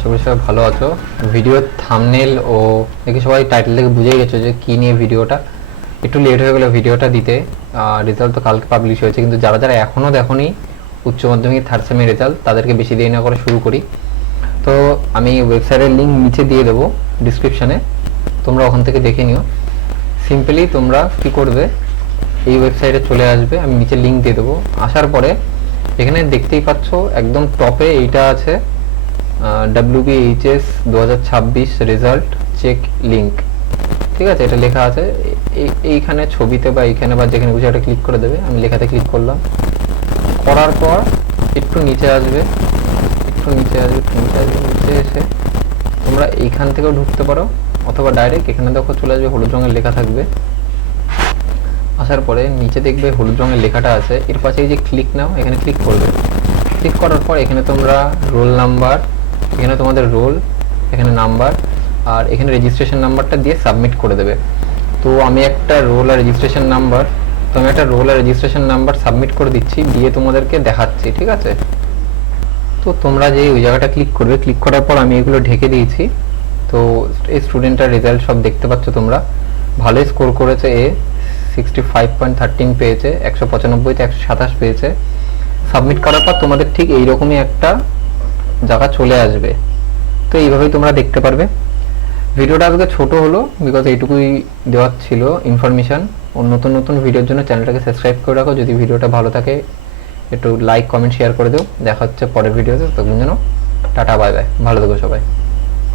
আশা করি সবাই ভালো আছো। ভিডিওর থাম্বনেল ও দেখে সবাই টাইটেল থেকে বুঝেই গেছো যে কী নিয়ে ভিডিওটা। একটু লেট হয়ে গেলো ভিডিওটা দিতে। রেজাল্ট তো কালকে পাবলিশ হয়েছে, কিন্তু যারা যারা এখনও দেখোনি উচ্চ মাধ্যমিক থার্ড সেমের রেজাল্ট, তাদেরকে বেশি দেরি না করে শুরু করি। তো আমি ওয়েবসাইটের লিঙ্ক নিচে দিয়ে দেবো ডিসক্রিপশানে, তোমরা ওখান থেকে দেখে নিও। সিম্পলি তোমরা কী করবে, এই ওয়েবসাইটে চলে আসবে, আমি নিচে লিঙ্ক দিয়ে দেবো। আসার পরে এখানে দেখতেই পাচ্ছ একদম টপে এইটা আছে WBHS 2026 রেজাল্ট চেক লিঙ্ক, ঠিক আছে, এটা লেখা আছে। এইখানে ছবিতে বা এইখানে বা যেখানে বুঝে এটা ক্লিক করে দেবে। আমি লেখাতে ক্লিক করলাম, করার পর একটু নিচে আসবে, নিচে এসে তোমরা এইখান থেকেও ঢুকতে পারো, অথবা ডাইরেক্ট এখানে দেখো চলে আসবে, হলুদ রঙের লেখা থাকবে। আসার পরে নিচে দেখবে হলুদ রঙের লেখাটা আছে, এর পাশে এই যে ক্লিক নাও, এখানে ক্লিক করবে। ক্লিক করার পর এখানে তোমরা রোল নাম্বার, এখানে তোমাদের রোল, এখানে নাম্বার, আর এখানে রেজিস্ট্রেশন নাম্বারটা দিয়ে সাবমিট করে দেবে। তো আমি একটা রোল আর রেজিস্ট্রেশন নাম্বার সাবমিট করে দিচ্ছি, দিয়ে তোমাদেরকে দেখাচ্ছি, ঠিক আছে। তো তোমরা যে ওই জায়গাটা ক্লিক করবে, ক্লিক করার পর আমি এগুলো ঢেকে দিয়েছি। তো এই স্টুডেন্টটার রেজাল্ট সব দেখতে পাচ্ছ তোমরা। ভালোই স্কোর করেছে, 65.13 পেয়েছে, 195তে 127 পেয়েছে। সাবমিট করার পর তোমাদের ঠিক এইরকমই একটা জায়গা চলে আসবে। তো এইভাবেই তোমরা দেখতে পারবে। ভিডিওটা আজকে ছোট হলো, বিকজ এইটুকুই দেওয়ার ছিল ইনফরমেশান। ও নতুন নতুন ভিডিওর জন্য চ্যানেলটাকে সাবস্ক্রাইব করে রাখো। যদি ভিডিওটা ভালো থাকে একটু লাইক কমেন্ট শেয়ার করে দিও। দেখা হচ্ছে পরের ভিডিওতে, তখন যেন টাটা বাই বাই, ভালো থেকো সবাই।